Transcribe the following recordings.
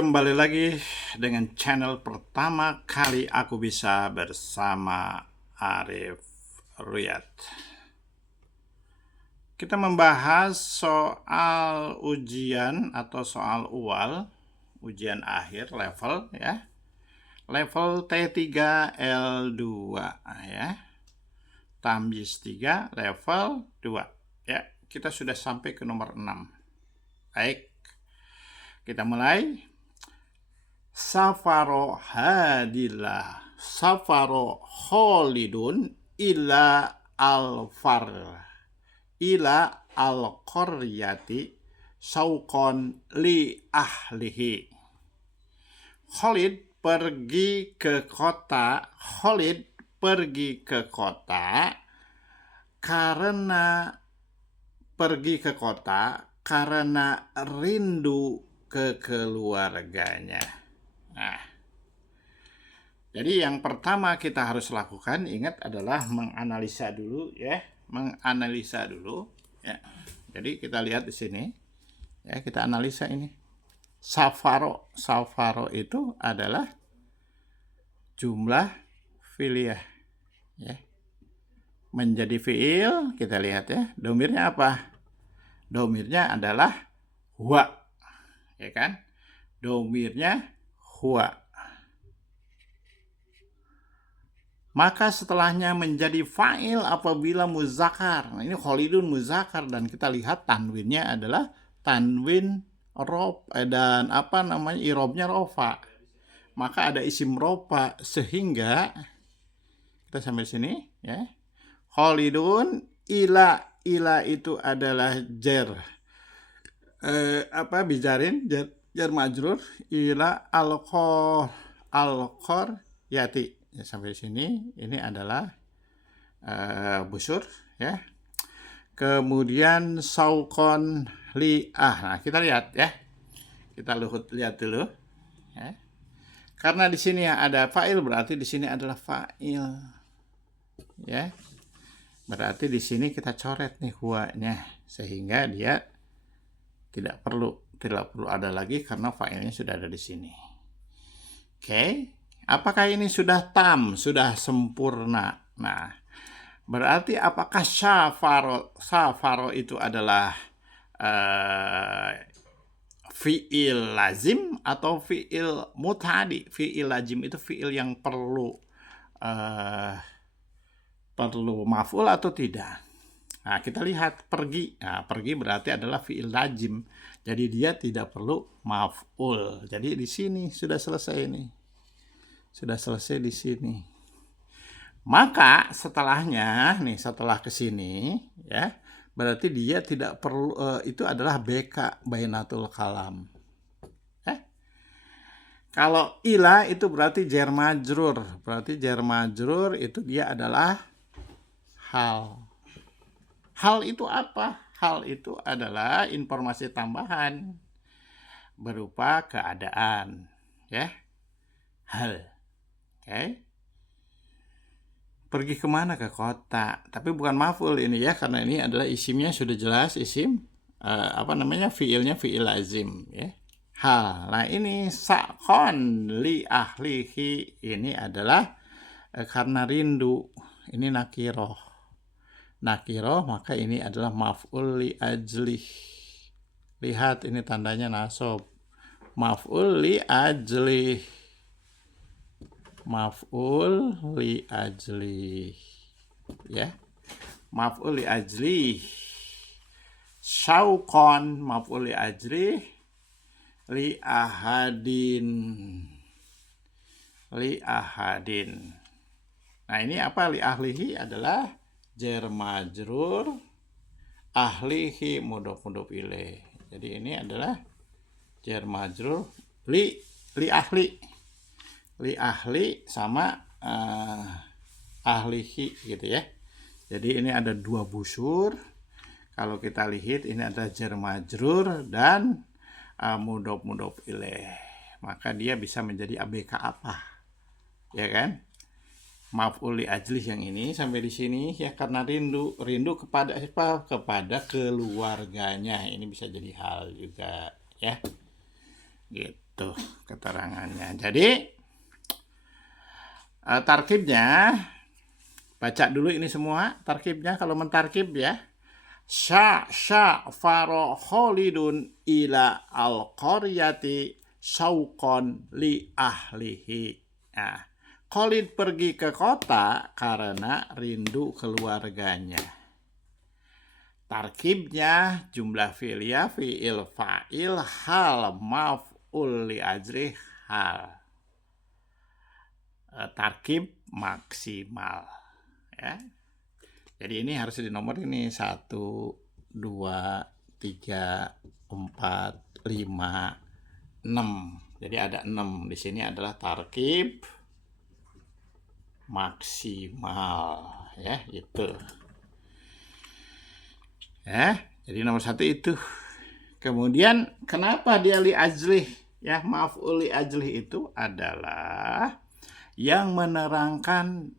kembali lagi dengan channel pertama kali aku bisa bersama Arif Ruyat. Kita membahas soal ujian atau soal UAL, ujian akhir level ya. Level T3 L2 ya. Tamjiz 3 level 2 ya. Kita sudah sampai ke nomor 6. Baik. Kita mulai. Safaro hadillah safaro khalidun ila al-far ila al-qaryati sauqon li ahlihi. Khalid pergi ke kota karena rindu ke keluarganya. Nah, jadi yang pertama kita harus lakukan, ingat, adalah menganalisa dulu ya, ya. Jadi kita lihat di sini ya, kita analisa ini. Safaro itu adalah jumlah fi'liyah ya. Menjadi fi'il, kita lihat ya, domirnya apa? Domirnya adalah huwa, ya kan? Domirnya huwa. Maka setelahnya menjadi fa'il apabila muzakkar. Nah, ini khalidun muzakkar, dan kita lihat tanwinnya adalah tanwin rof dan irobnya rofa. Maka ada isim rofa, sehingga kita sampai sini ya. Khalidun ila itu adalah jar jar majrur ila al-qor yati ya. Sampai sini ini adalah busur ya. Kemudian sauqon li'ah. Nah, kita lihat ya, kita lihat dulu ya. Karena di sini ada fa'il, berarti di sini adalah fa'il ya. Berarti di sini kita coret nih huwanya, sehingga dia tidak perlu ada lagi karena fa'ilnya sudah ada di sini. Oke, apakah ini sudah tam, sudah sempurna? Nah, berarti apakah safaro itu adalah fi'il lazim atau fi'il muta'addi? Fi'il lazim itu fi'il yang perlu maf'ul atau tidak? Nah, kita lihat pergi. Nah, pergi berarti adalah fi'il lazim. Jadi dia tidak perlu maf'ul. Jadi di sini sudah selesai ini. Sudah selesai di sini. Maka setelahnya nih, setelah ke sini ya, berarti dia tidak perlu itu adalah BK, bainatul kalam. Kalau ila itu berarti jar majrur. Berarti jar majrur itu dia adalah hal. Hal itu apa? Hal itu adalah informasi tambahan berupa keadaan ya. Hal. Oke. Pergi kemana? Ke kota. Tapi bukan maf'ul ini ya, karena ini adalah isimnya sudah jelas, isim fi'ilnya fi'il lazim ya. Hal. Nah, ini saqon li ahlihi, ini adalah karena rindu. Ini nakiroh, maka ini adalah maf'ul li ajlih. Lihat ini tandanya nasab. Maf'ul li ajlih. Ya. Maf'ul li ajlih. Syauqon maf'ul li ajlih li ahadin. Nah, ini apa? Li ahlihi adalah jar majrur, ahlihi mudhof ilaih. Jadi ini adalah jar majrur li ahli sama ahlihi gitu ya. Jadi ini ada dua busur. Kalau kita lihat ini ada jar majrur dan mudhof ilaih. Maka dia bisa menjadi ABK apa? Ya kan? Maf'ul li ajlih yang ini sampai di sini ya, karena rindu kepada apa? Kepada keluarganya. Ini bisa jadi hal juga ya. Gitu. Itu keterangannya. Jadi tarkibnya, baca dulu ini semua tarkibnya. Kalau mentarkib ya, faro Khalidun ila al-qaryati syauqan li ahlihi. Nah, Khalid pergi ke kota karena rindu keluarganya. Tarkibnya jumlah fi'liyah, fi'il fa'il, hal maf'ul li ajrih, hal. Tarkib maksimal ya. Jadi ini harus di nomor ini 1, 2, 3, 4, 5, 6. Jadi ada 6 di sini adalah tarkib maksimal ya, itu. Ya, jadi nomor 1 itu. Kemudian kenapa dia li ajlih ya, maf'ul li ajlih itu adalah yang menerangkan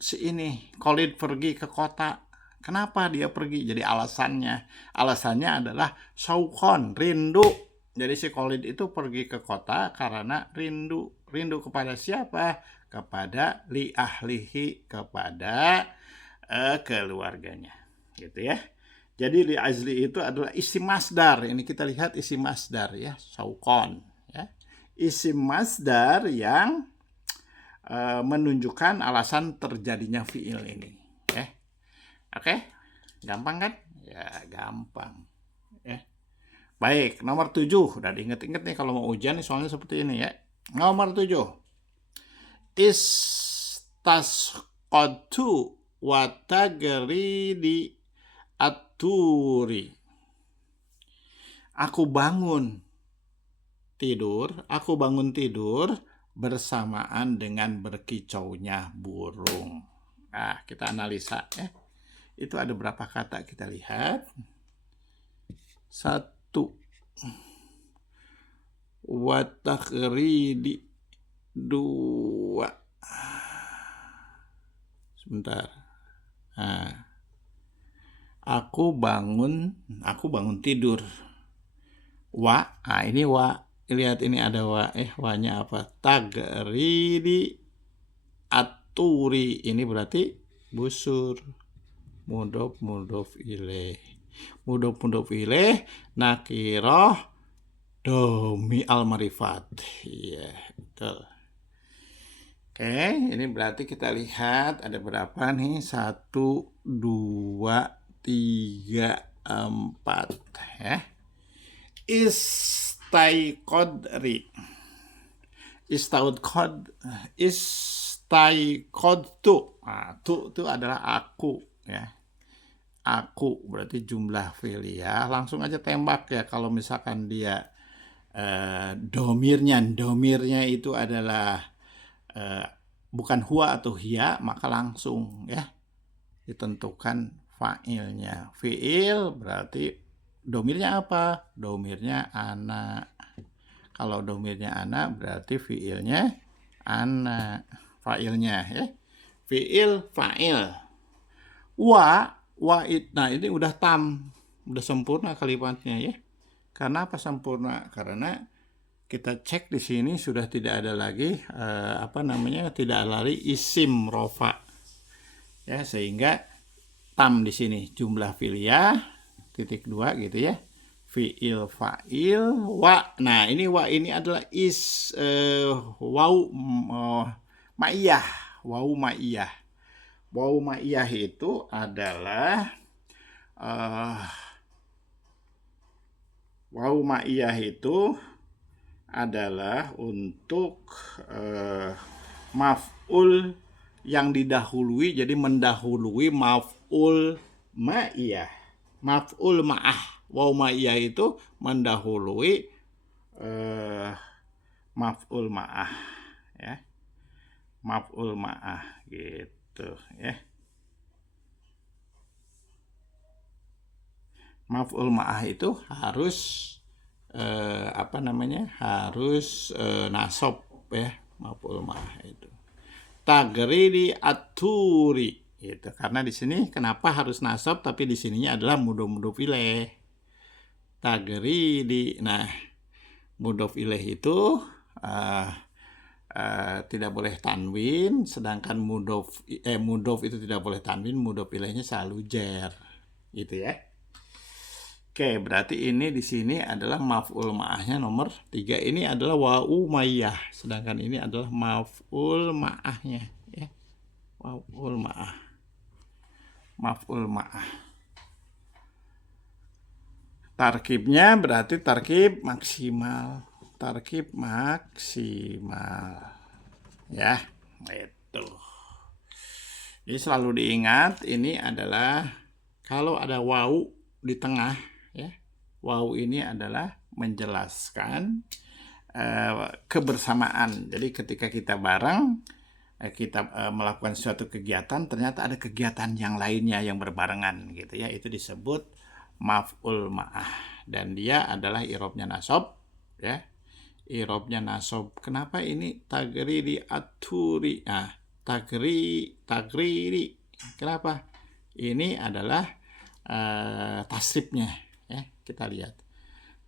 si ini Khalid pergi ke kota. Kenapa dia pergi? Jadi alasannya adalah syauqan, rindu. Jadi si Khalid itu pergi ke kota karena rindu kepada siapa? Kepada li ahlihi, kepada keluarganya, gitu ya. Jadi li ajli itu adalah isim masdar. Ini kita lihat isim masdar ya, syauqan ya. Isim masdar yang menunjukkan alasan terjadinya fiil ini ya. Oke, gampang kan? Ya, gampang ya. Baik, nomor 7 udah diinget-inget nih kalau mau ujian nih, soalnya seperti ini ya. Nomor 7, istasqatu wa tagridi aturi. Aku bangun tidur bersamaan dengan berkicaunya burung. Nah, kita analisa ya. Itu ada berapa kata kita lihat. 1, wa takhridi 2. Sebentar. Nah, aku bangun tidur. Wa, nah ini wa. Lihat ini ada wa, wa-nya apa? Tagridi aturi. Ini berarti busur. Mudhof ilaih. Mudhof ilaih nakirah domi al-marifat. Iya, betul. Oke, ini berarti kita lihat ada berapa nih? 1, 2, 3, 4 ya. Istaiqadtu. Nah, tu adalah aku ya. Aku berarti jumlah fi'liyah. Langsung aja tembak ya. Kalau misalkan dia domirnya itu adalah bukan huwa atau hiya, maka langsung ya ditentukan fa'ilnya. Fi'il berarti domirnya apa? Domirnya ana. Kalau domirnya ana berarti fi'ilnya ana. Fa'ilnya ya. Fi'il, fa'il. Nah ini udah udah sempurna kalimatnya ya. Karena apa sempurna? Karena kita cek di sini sudah tidak ada lagi tidak ada lagi isim rofa ya, sehingga tam di sini jumlah fi'liyah (2) gitu ya, fi'il fa'il wa. Nah ini wa ini adalah ma'iyah. Wau ma'iyah itu adalah untuk maf'ul yang didahului, jadi mendahului maf'ul ma'iyah. Maf'ul ma'ah. Wau ma'iyah itu mendahului maf'ul ma'ah ya. Maf'ul ma'ah gitu ya. Maf'ul ma'ah itu harus harus nasab ya, maf'ul ma'ah itu. Tagridi aturi gitu. Karena di sini kenapa harus nasab, tapi di sininya adalah mudhof ilaih. Tagridi. Nah, Mudhof ilaih itu tidak boleh tanwin, sedangkan mudhof itu tidak boleh tanwin, mudhof ilaihnya selalu jer, gitu ya. Oke, berarti ini di sini adalah maf'ul ma'ahnya nomor 3. Ini adalah wa'u mayyah, sedangkan ini adalah maf'ul ma'ahnya ya. Maf'ul ma'ah. Maf'ul ma'ah. Tarkibnya berarti tarkib maksimal. Tarkib maksimal. Ya, itu. Jadi selalu diingat ini adalah kalau ada wau di tengah ya. Wau ini adalah menjelaskan kebersamaan. Jadi ketika kita bareng kita melakukan suatu kegiatan, ternyata ada kegiatan yang lainnya yang berbarengan gitu ya. Itu disebut maf'ul ma'ah dan dia adalah i'rabnya nasab ya. I'rabnya nasab. Kenapa ini tagriri aturi? Nah, tagriri. Kenapa? Ini adalah tasrifnya ya. Kita lihat.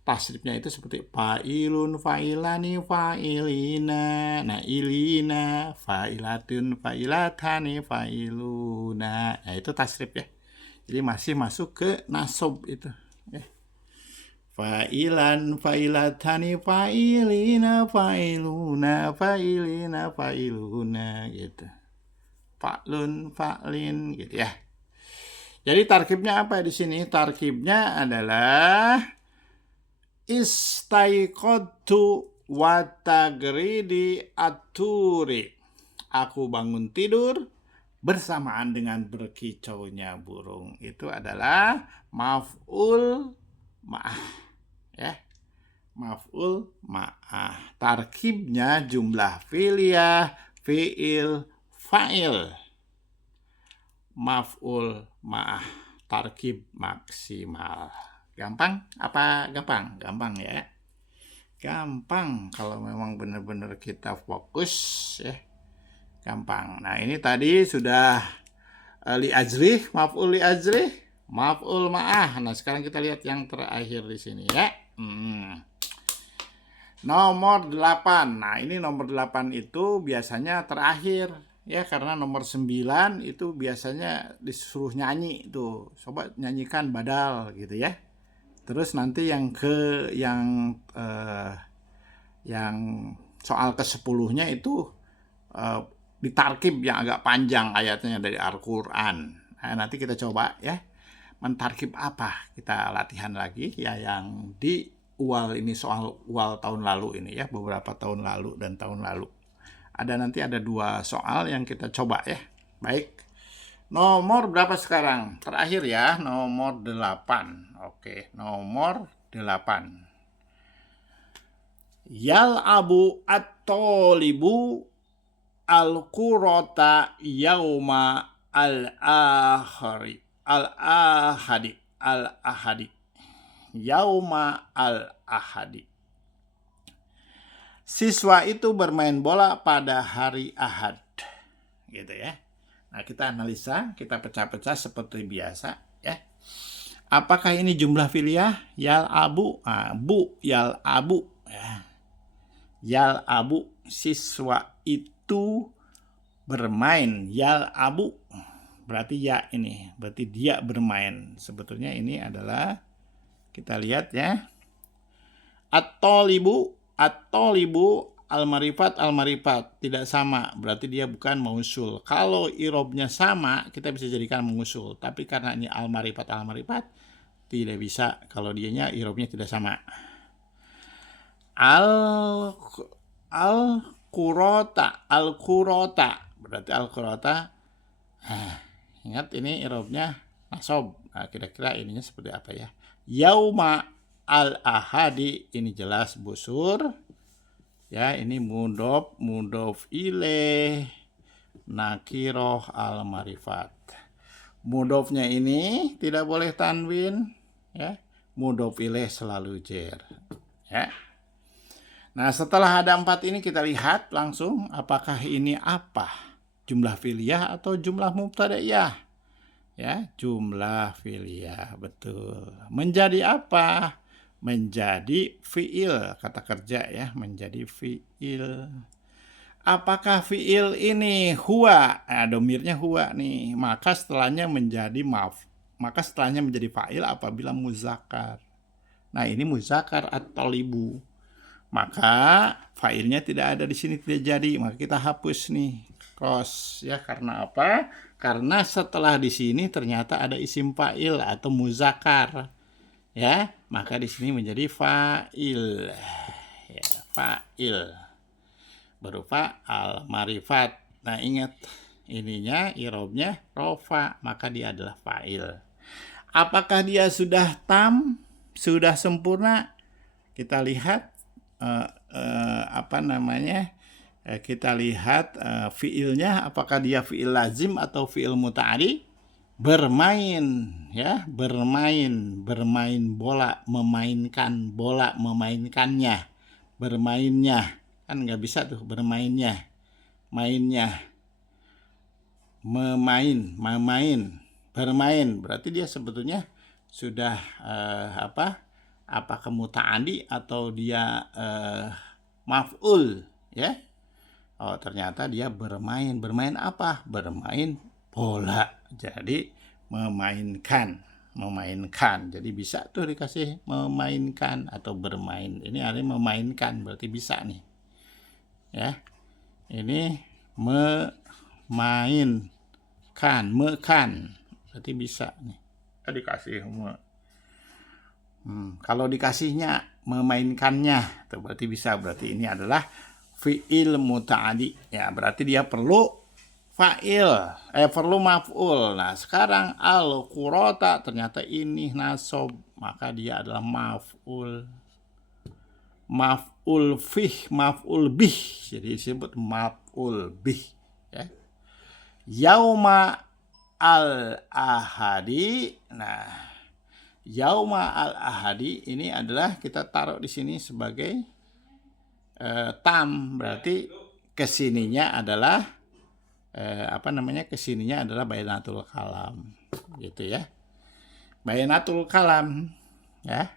Tasrifnya itu seperti fa'ilun, fa'ilani, fa'ilina. Nah, ilina, fa'ilatun, fa'ilatani, fa'iluna. Nah, itu tasrif ya. Jadi masih masuk ke nasab itu ya. Fa'ilan, fa'ilatani, fa'ilina, fa'iluna, fa'ilina, fa'iluna gitu. Fa'lun, fa'lin gitu ya. Jadi tarkibnya apa di sini? Tarkibnya adalah istaiqadtu wa tagridi aturi. Aku bangun tidur bersamaan dengan berkicaunya burung. Itu adalah maf'ul ma'ah ya. Maf'ul ma'ah. Tarkibnya jumlah fi'liyah, fi'il, fa'il. Maf'ul ma'ah. Tarkib maksimal. Gampang? Apa gampang? Gampang ya. Gampang kalau memang benar-benar kita fokus ya. Gampang. Nah, ini tadi sudah li ajrih, maf'ul li ajrih, maf'ul ma'ah. Nah, sekarang kita lihat yang terakhir di sini ya. Nomor 8. Nah, ini nomor 8 itu biasanya terakhir ya, karena nomor 9 itu biasanya disuruh nyanyi tuh. Coba nyanyikan badal gitu ya. Terus nanti yang soal ke-10-nya itu ditarkib yang agak panjang ayatnya dari Al-Qur'an. Nah, nanti kita coba ya. Mentarkib apa? Kita latihan lagi ya yang di UAL ini, soal UAL tahun lalu ini ya, beberapa tahun lalu dan tahun lalu. Nanti ada 2 soal yang kita coba ya. Baik. Nomor berapa sekarang? Terakhir ya, nomor 8. Oke, nomor 8. Yal'abu at-talibu al-qurata yauma al-ahadi. Yauma al-ahadi. Siswa itu bermain bola pada hari Ahad. Gitu ya. Nah, kita analisa, kita pecah-pecah seperti biasa ya. Apakah ini jumlah fi'liyah? Yal'abu, bu, yal'abu ya. Yal'abu, siswa itu bermain. Yal'abu berarti ya ini, berarti dia bermain. Sebetulnya ini adalah, kita lihat ya, at-talibu al-marifat tidak sama, berarti dia bukan mausul. Kalau i'rabnya sama, kita bisa jadikan mausul. Tapi karena ini al-marifat tidak bisa kalau dianya i'rabnya tidak sama. Al-qurata berarti al-qurata. Ingat ini i'rabnya nasab. Nah, kira-kira ininya seperti apa ya? Yauma al-ahadi, ini jelas busur. Ya, ini mudhof ilaih, nakiroh al-marifat. Mudhofnya ini tidak boleh tanwin ya. Mudhof ilaih selalu jer ya. Nah, setelah ada 4 ini kita lihat langsung apakah ini apa? Jumlah fi'liyah atau jumlah mubtada'iyah? Ya, jumlah fi'liyah, betul. Menjadi apa? menjadi fiil, kata kerja ya, menjadi fiil. Apakah fiil ini huwa? Nah, domirnya huwa nih, maka setelahnya menjadi fa'il apabila muzakkar. Nah, ini muzakkar at-talibu. Maka fa'ilnya tidak ada di sini, tidak jadi. Maka kita hapus nih, cross ya. Karena apa? Karena setelah di sini ternyata ada isim fa'il atau muzakkar. Ya, maka di sini menjadi fa'il. Ya, fa'il berupa al-marifat. Nah, ingat ininya i'rabnya rofa, maka dia adalah fa'il. Apakah dia sudah tam, sudah sempurna? Kita lihat kita lihat fiilnya, apakah dia fiil lazim atau fiil muta'addi. Bermain ya, bermain bola, memainkan bola, memainkannya, bermainnya, kan nggak bisa tuh mainnya, bermain, berarti dia sebetulnya sudah apakah muta'addi atau dia maf'ul ya. Oh, ternyata dia bermain apa? Bermain bola. Jadi memainkan. Jadi bisa tuh dikasih memainkan atau bermain. Ini artinya memainkan, berarti bisa nih. Ya. Ini memainkan, berarti bisa nih. Dikasih kalau dikasihnya memainkannya, itu berarti bisa. Berarti ini adalah fi'il muta'addi. Ya, berarti dia perlu fa'il, perlu maf'ul. Nah, sekarang al-qurata ternyata ini nasab, maka dia adalah maf'ul. Maf'ul bih. Jadi disebut maf'ul bih, ya. Yauma al-ahadi. Nah, yauma al-ahadi ini adalah kita taruh di sini sebagai tam, berarti kesininya adalah kesininya adalah bayanatul kalam, gitu ya. Bayanatul kalam ya.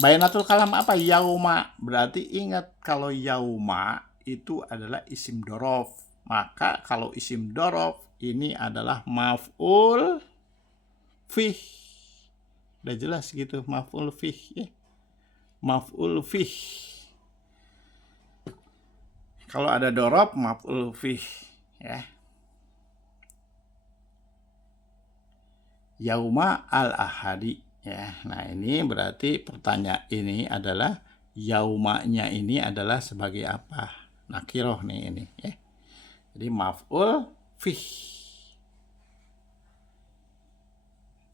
Bayanatul kalam apa? Yauma. Berarti ingat kalau yauma itu adalah isim dorof. Maka kalau isim dorof ini adalah maf'ul fih. Udah jelas gitu, maf'ul fih ya. Maf'ul fih. Kalau ada dorof, maf'ul fih ya. Yauma al-ahadi ya. Nah, ini berarti pertanyaan ini adalah yaumanya ini adalah sebagai apa? Nakiroh nih ini ya. Jadi maf'ul fih.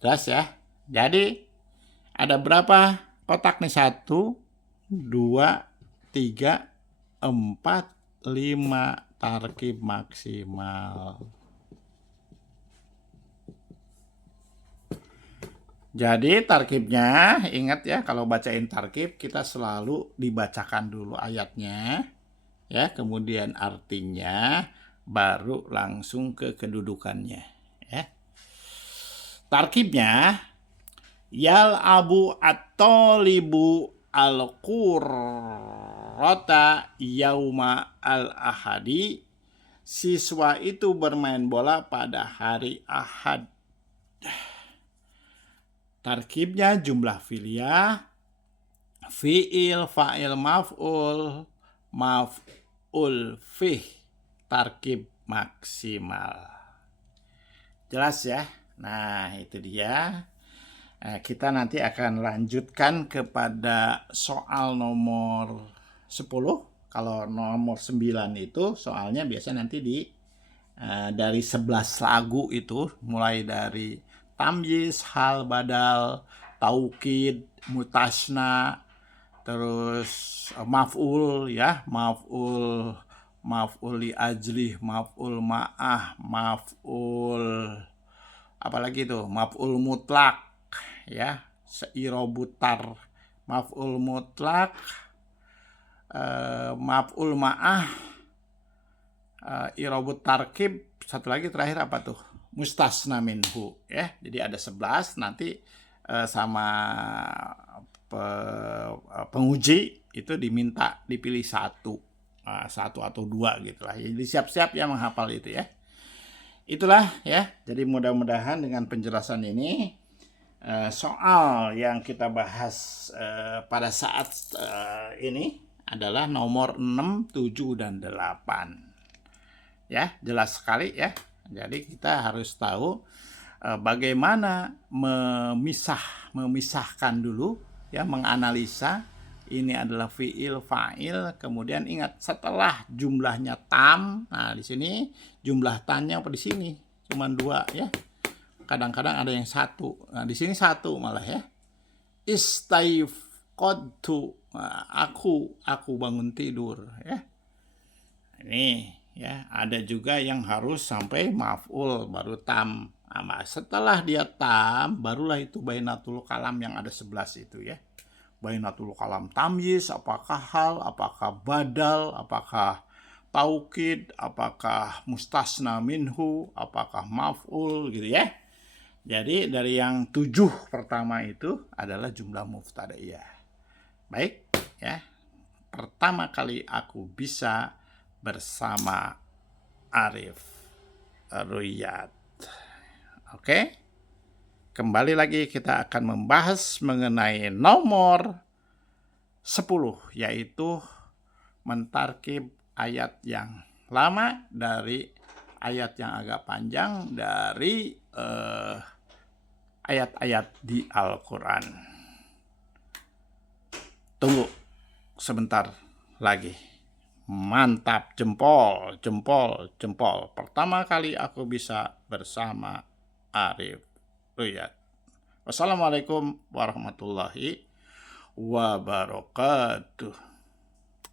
Jelas ya. Jadi ada berapa kotak nih? 1, 2, 3, 4, 5 tarkib maksimal. Jadi tarkibnya, ingat ya, kalau bacain tarkib kita selalu dibacakan dulu ayatnya ya, kemudian artinya, baru langsung ke kedudukannya ya. Tarkibnya yal abu at-talibu al-qurrata yauma al-ahadi. Siswa itu bermain bola pada hari Ahad. Tarkibnya jumlah fi'liyah, fi'il, fa'il, maf'ul, maf'ul fih, tarkib maksimal. Jelas ya? Nah, itu dia. Kita nanti akan lanjutkan kepada soal nomor 10. Kalau nomor 9 itu soalnya biasa nanti dari 11 lagu itu, mulai dari tamyiz, hal, badal, taukid, mutasna, terus maf'ul ya, maf'ul li ajlih, maf'ul ma'ah, maf'ul apalagi itu, maf'ul mutlak ya, seirobutar, maf'ul mutlak, maf'ul ma'ah, irobut tarkib, satu lagi terakhir apa tuh? Mustasna minhu ya. Jadi ada 11, nanti sama penguji itu diminta dipilih satu atau dua gitulah. Jadi siap-siap ya menghafal itu ya. Itulah ya. Jadi mudah-mudahan dengan penjelasan ini soal yang kita bahas pada saat ini adalah nomor 6, 7, dan 8. Ya, jelas sekali ya. Jadi kita harus tahu bagaimana memisahkan dulu ya, menganalisa ini adalah fiil, fa'il, kemudian ingat setelah jumlahnya tam. Nah, di sini jumlah tamnya apa di sini? Cuma 2 ya. Kadang-kadang ada yang 1. Nah, di sini 1 malah ya. Istaiqadtu. Nah, aku bangun tidur ya. Ini ya, ada juga yang harus sampai maf'ul baru tam. Nah, setelah dia tam, barulah itu bainatul kalam yang ada 11 itu ya. Bainatul kalam tamyiz, apakah hal, apakah badal, apakah taukid, apakah mustasna minhu, apakah maf'ul gitu ya. Jadi dari yang 7 pertama itu adalah jumlah muftadaiyah. Baik ya. Pertama kali aku bisa bersama Arif Ruyad. Oke. Kembali lagi kita akan membahas mengenai nomor 10, yaitu mentarkib ayat yang lama dari ayat yang agak panjang dari ayat-ayat di Al-Quran. Tunggu sebentar lagi. Mantap, jempol. Pertama kali aku bisa bersama Arif Ruyad. Wassalamualaikum warahmatullahi wabarakatuh.